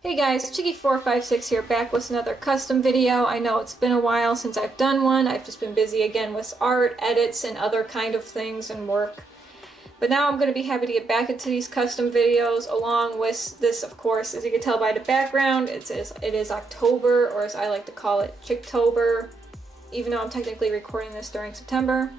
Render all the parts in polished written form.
Hey guys, Chicky456 here, back with another custom video. I know it's been a while since I've done one. I've just been busy again with art, edits, and other kind of things and work. But now I'm going to be happy to get back into these custom videos, along with this, of course, as you can tell by the background, it is October, or as I like to call it, Chicktober, even though I'm technically recording this during September.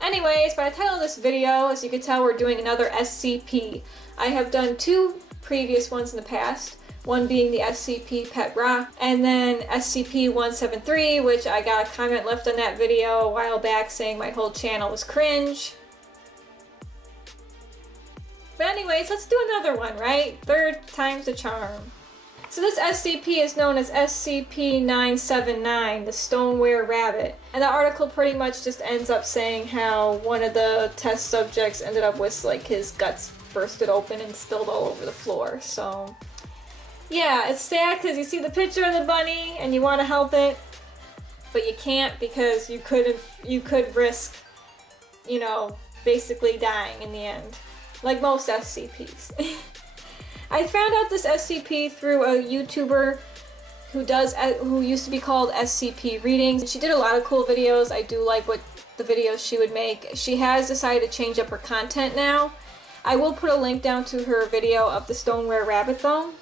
Anyways, by the title of this video, as you can tell, we're doing another SCP. I have done two previous ones in the past. One being the SCP Pet Rock, and then SCP-173, which I got a comment left on that video a while back saying my whole channel was cringe. But anyways, let's do another one, right? Third time's the charm. So this SCP is known as SCP979, the Stoneware Rabbit. And the article pretty much just ends up saying how one of the test subjects ended up with like his guts bursted open and spilled all over the floor, so... yeah, it's sad because you see the picture of the bunny and you want to help it, but you can't because you could risk, you know, basically dying in the end, like most SCPs. I found out this SCP through a YouTuber who used to be called SCP Readings. She did a lot of cool videos. I do like what the videos she would make. She has decided to change up her content now. I will put a link down to her video of the Stoneware Rabbit though.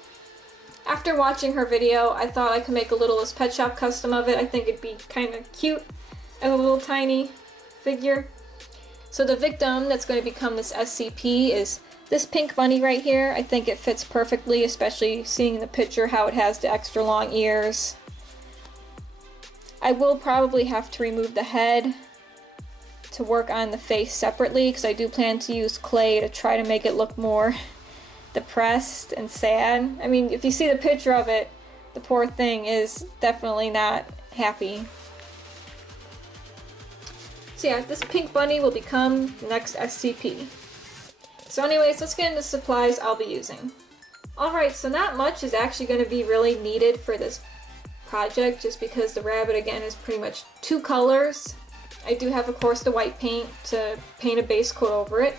After watching her video, I thought I could make a Littlest Pet Shop custom of it. I think it'd be kind of cute as a little tiny figure. So the victim that's going to become this SCP is this pink bunny right here. I think it fits perfectly, especially seeing in the picture how it has the extra long ears. I will probably have to remove the head to work on the face separately because I do plan to use clay to try to make it look more depressed and sad. I mean, if you see the picture of it, the poor thing is definitely not happy. So yeah, this pink bunny will become the next SCP. So anyways, let's get into the supplies I'll be using. Alright, so not much is actually going to be really needed for this project, just because the rabbit, again, is pretty much two colors. I do have, of course, the white paint to paint a base coat over it.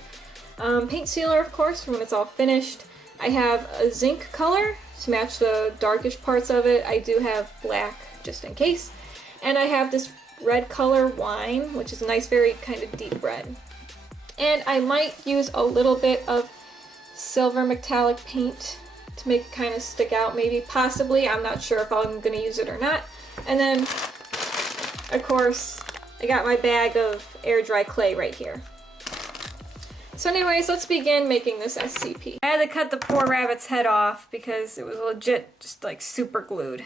Paint sealer, of course, when it's all finished. I have a zinc color to match the darkish parts of it. I do have black just in case. And I have this red color wine, which is a nice, very kind of deep red. And I might use a little bit of silver metallic paint to make it kind of stick out, maybe, possibly. I'm not sure if I'm going to use it or not. And then, of course, I got my bag of air dry clay right here. So anyways, let's begin making this SCP. I had to cut the poor rabbit's head off because it was legit just like super glued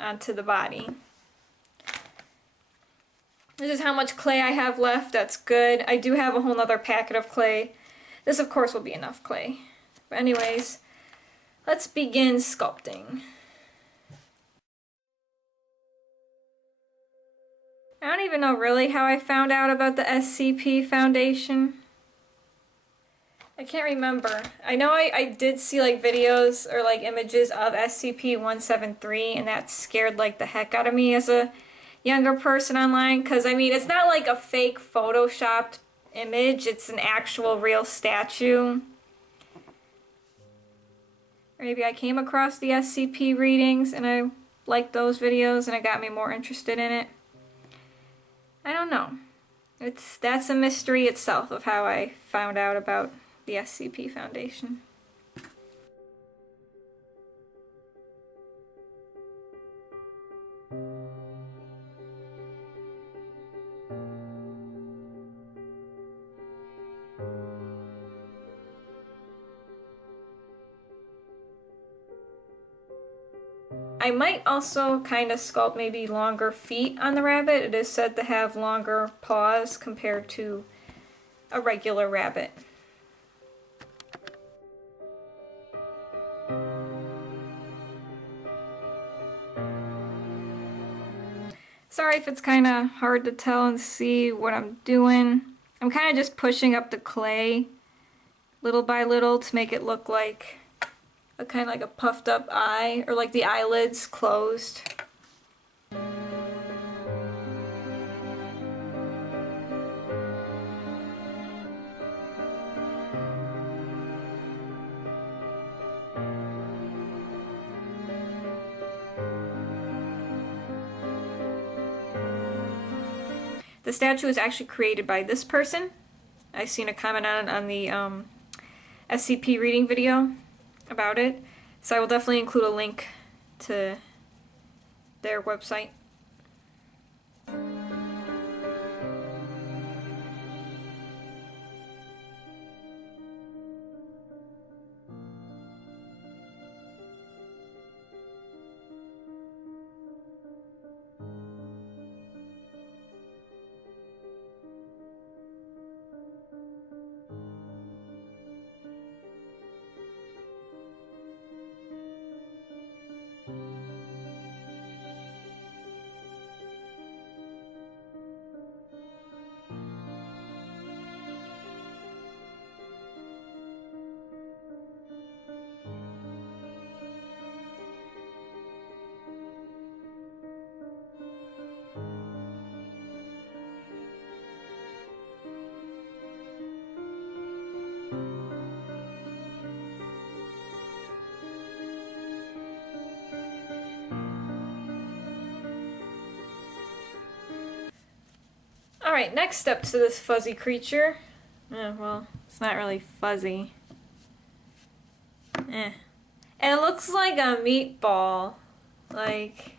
onto the body. This is how much clay I have left. That's good. I do have a whole nother packet of clay. This, of course, will be enough clay. But anyways, let's begin sculpting. I don't even know really how I found out about the SCP Foundation. I can't remember. I know I did see like videos or like images of SCP-173, and that scared like the heck out of me as a younger person online, because I mean, it's not like a fake photoshopped image, it's an actual real statue. Or maybe I came across the SCP readings and I liked those videos and it got me more interested in it. I don't know. That's a mystery itself of how I found out about the SCP Foundation. I might also kind of sculpt maybe longer feet on the rabbit. It is said to have longer paws compared to a regular rabbit. Sorry if it's kind of hard to tell and see what I'm doing. I'm kind of just pushing up the clay little by little to make it look like a kind of like a puffed up eye, or like the eyelids closed. The statue is actually created by this person. I've seen a comment on the SCP reading video about it, so I will definitely include a link to their website. Alright, next step to this fuzzy creature. Well, it's not really fuzzy. And it looks like a meatball. Like,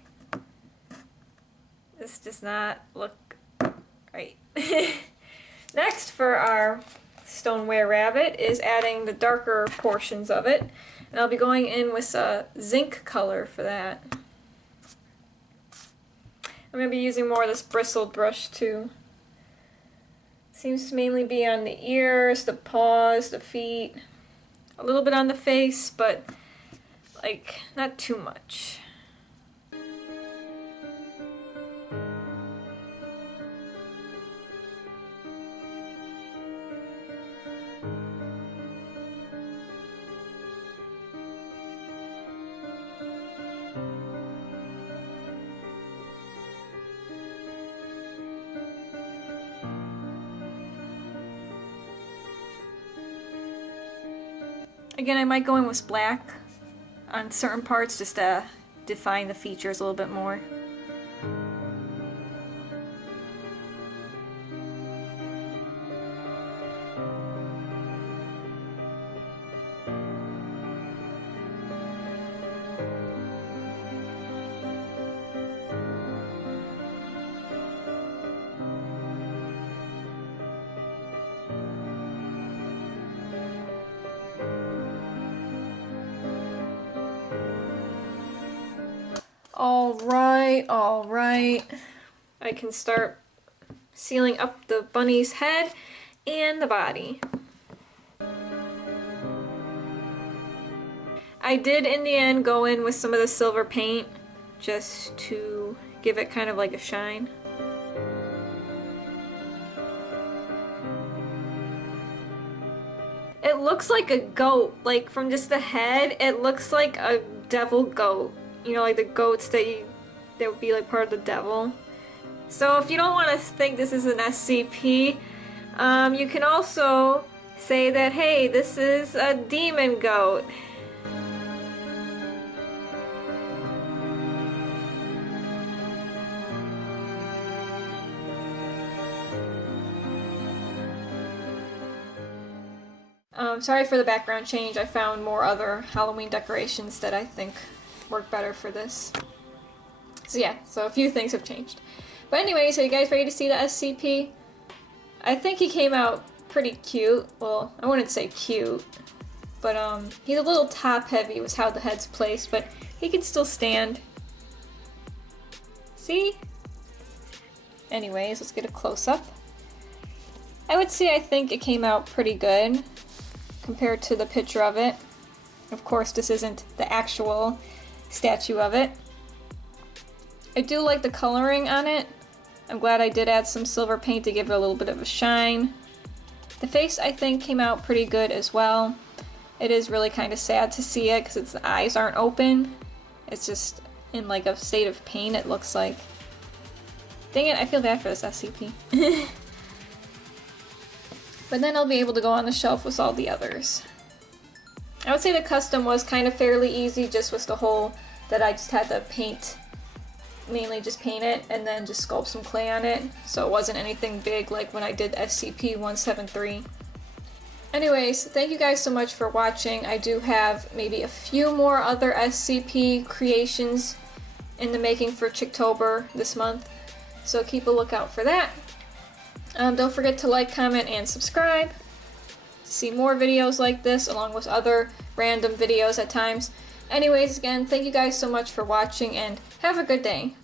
this does not look right. Next for our Stoneware Rabbit is adding the darker portions of it. And I'll be going in with a zinc color for that. I'm going to be using more of this bristled brush too. Seems to mainly be on the ears, the paws, the feet, a little bit on the face, but like not too much. Again, I might go in with black on certain parts just to define the features a little bit more. Alright. I can start sealing up the bunny's head and the body. I did in the end go in with some of the silver paint just to give it kind of like a shine. It looks like a goat, like from just the head, it looks like a devil goat. You know, like the goats that would be like part of the devil. So if you don't want to think this is an SCP, you can also say that, hey, this is a demon goat. Sorry for the background change. I found more other Halloween decorations that I think work better for this. So yeah, so a few things have changed. But anyway, so you guys ready to see the SCP? I think he came out pretty cute. Well, I wouldn't say cute, but he's a little top heavy was how the head's placed, but he can still stand. See? Anyways, let's get a close-up. I would say I think it came out pretty good compared to the picture of it. Of course, this isn't the actual statue of it. I do like the coloring on it. I'm glad I did add some silver paint to give it a little bit of a shine. The face, I think, came out pretty good as well. It is really kind of sad to see it because the eyes aren't open. It's just in like a state of pain, it looks like. Dang it, I feel bad for this SCP. But then I'll be able to go on the shelf with all the others. I would say the custom was kind of fairly easy, just with the hole that I just had to paint mainly just paint it and then just sculpt some clay on it, so it wasn't anything big like when I did SCP-173. Anyways, thank you guys so much for watching. I do have maybe a few more other SCP creations in the making for CHICKtober this month, so keep a lookout for that. Don't forget to like, comment, and subscribe to see more videos like this, along with other random videos at times. Anyways, again, thank you guys so much for watching, and have a good day.